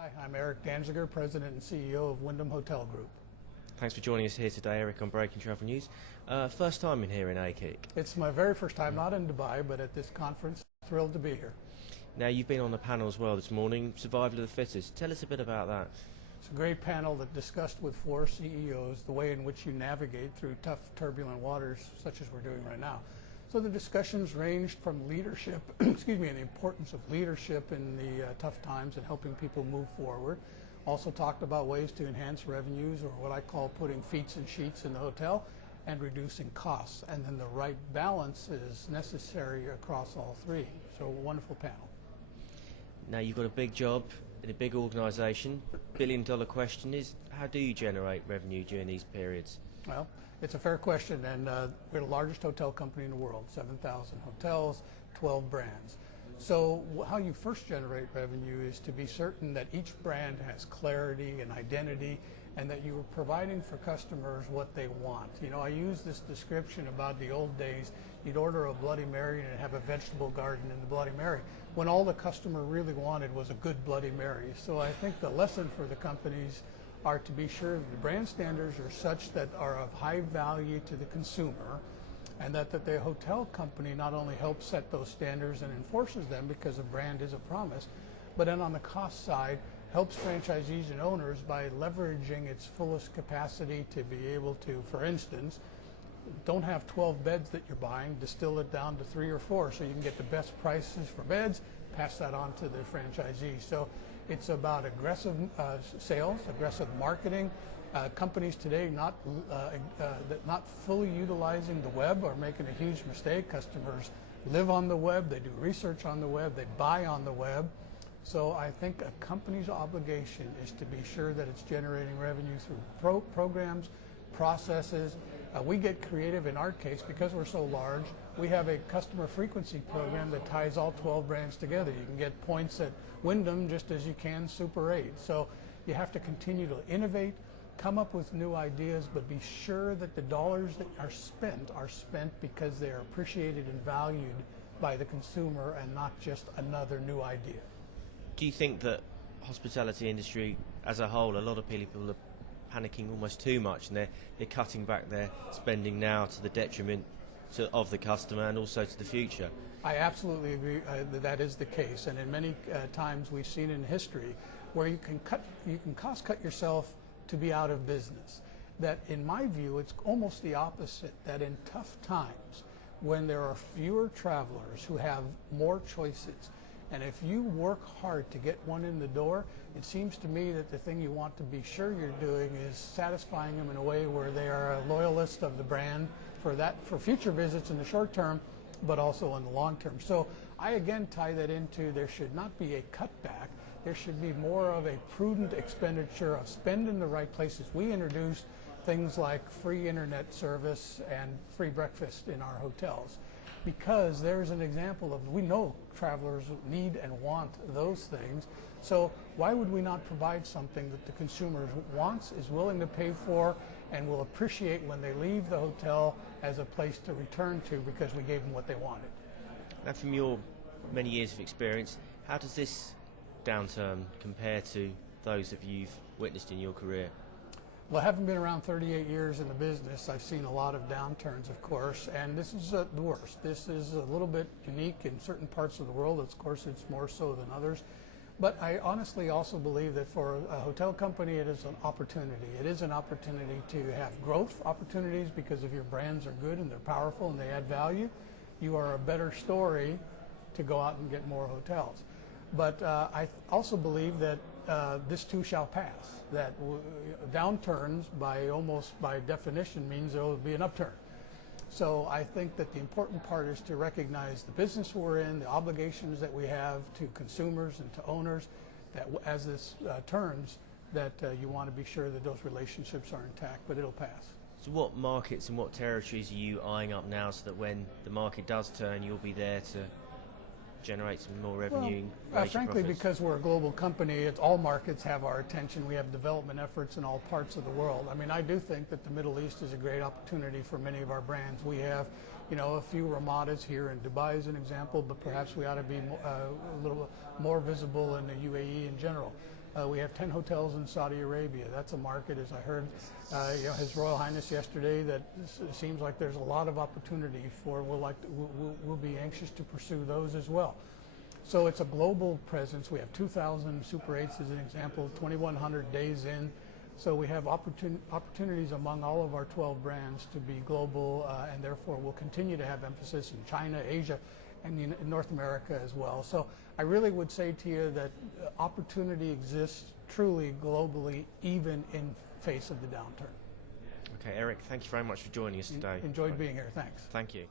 Hi, I'm Eric Danziger, President and CEO of Wyndham Hotel Group. Thanks for joining us here today, Eric, on Breaking Travel News. First time in here in AKIC. It's my very first time, not in Dubai, but at this conference. Thrilled to be here. Now, you've been on the panel as well this morning, Survival of the Fittest. Tell us a bit about that. It's a great panel that discussed with 4 CEOs the way in which you navigate through tough, turbulent waters, such as we're doing right now. So the discussions ranged from leadership, excuse me, and the importance of leadership in the tough times and helping people move forward. Also talked about ways to enhance revenues, or what I call putting feet and sheets in the hotel, and reducing costs. And then the right balance is necessary across all three. So a wonderful panel. Now, you've got a big job in a big organisation. $1 billion question is, how do you generate revenue during these periods? Well, it's a fair question, and we're the largest hotel company in the world, 7,000 hotels, 12 brands. So how you first generate revenue is to be certain that each brand has clarity and identity, and that you are providing for customers what they want. You know, I use this description about the old days. You'd order a Bloody Mary and have a vegetable garden in the Bloody Mary, when all the customer really wanted was a good Bloody Mary. So I think the lesson for the companies are to be sure that the brand standards are such that are of high value to the consumer, and that the hotel company not only helps set those standards and enforces them, because a brand is a promise, but then on the cost side helps franchisees and owners by leveraging its fullest capacity to be able to, for instance, don't have 12 beds that you're buying, distill it down to 3 or 4 so you can get the best prices for beds, pass that on to the franchisees. So it's about aggressive sales, aggressive marketing. Companies today not fully utilizing the web are making a huge mistake. Customers live on the web, they do research on the web, they buy on the web. So I think a company's obligation is to be sure that it's generating revenue through programs, processes. We get creative in our case because we're so large. We have a customer frequency program that ties all 12 brands together. You can get points at Wyndham just as you can Super 8. So you have to continue to innovate, come up with new ideas, but be sure that the dollars that are spent because they are appreciated and valued by the consumer, and not just another new idea. Do you think that hospitality industry as a whole, a lot of people are panicking almost too much, and they're cutting back their spending now to the detriment of the customer and also to the future? I absolutely agree that is the case, and in many times we've seen in history where you can cost cut yourself to be out of business. That, in my view, it's almost the opposite, that in tough times when there are fewer travelers who have more choices, and if you work hard to get one in the door, it seems to me that the thing you want to be sure you're doing is satisfying them in a way where they are a loyalist of the brand for future visits in the short term, but also in the long term. So I again tie that into, there should not be a cutback. There should be more of a prudent expenditure of spend in the right places. We introduced things like free internet service and free breakfast in our hotels, because there's an example of, we know travelers need and want those things. So why would we not provide something that the consumer wants, is willing to pay for, and will appreciate when they leave the hotel as a place to return to, because we gave them what they wanted. Now, from your many years of experience, how does this downturn compare to those that you've witnessed in your career? Well, having been around 38 years in the business, I've seen a lot of downturns, of course, and this is the worst. This is a little bit unique in certain parts of the world. Of course, it's more so than others. But I honestly also believe that for a hotel company, it is an opportunity. It is an opportunity to have growth opportunities, because if your brands are good and they're powerful and they add value, you are a better story to go out and get more hotels. But I also believe that this too shall pass, that downturns by definition means there will be an upturn. So I think that the important part is to recognize the business we're in, the obligations that we have to consumers and to owners, that as this turns, that you want to be sure that those relationships are intact, but it'll pass. So what markets and what territories are you eyeing up now, so that when the market does turn, you'll be there to generate some more revenue? Well, frankly, because we're a global company, all markets have our attention. We have development efforts in all parts of the world. I mean, I do think that the Middle East is a great opportunity for many of our brands. We have, a few Ramadas here in Dubai as an example, but perhaps we ought to be a little more visible in the UAE in general. We have 10 hotels in Saudi Arabia. That's a market, as I heard His Royal Highness yesterday, that seems like there's a lot of opportunity for. We'll be anxious to pursue those as well. So it's a global presence. We have 2,000 Super 8s as an example, 2,100 days in. So we have opportunities among all of our 12 brands to be global, and therefore we'll continue to have emphasis in China, Asia, and in North America as well. So I really would say to you that opportunity exists truly globally, even in face of the downturn. Okay, Eric, thank you very much for joining us today. Enjoyed being here. Thanks. Thank you.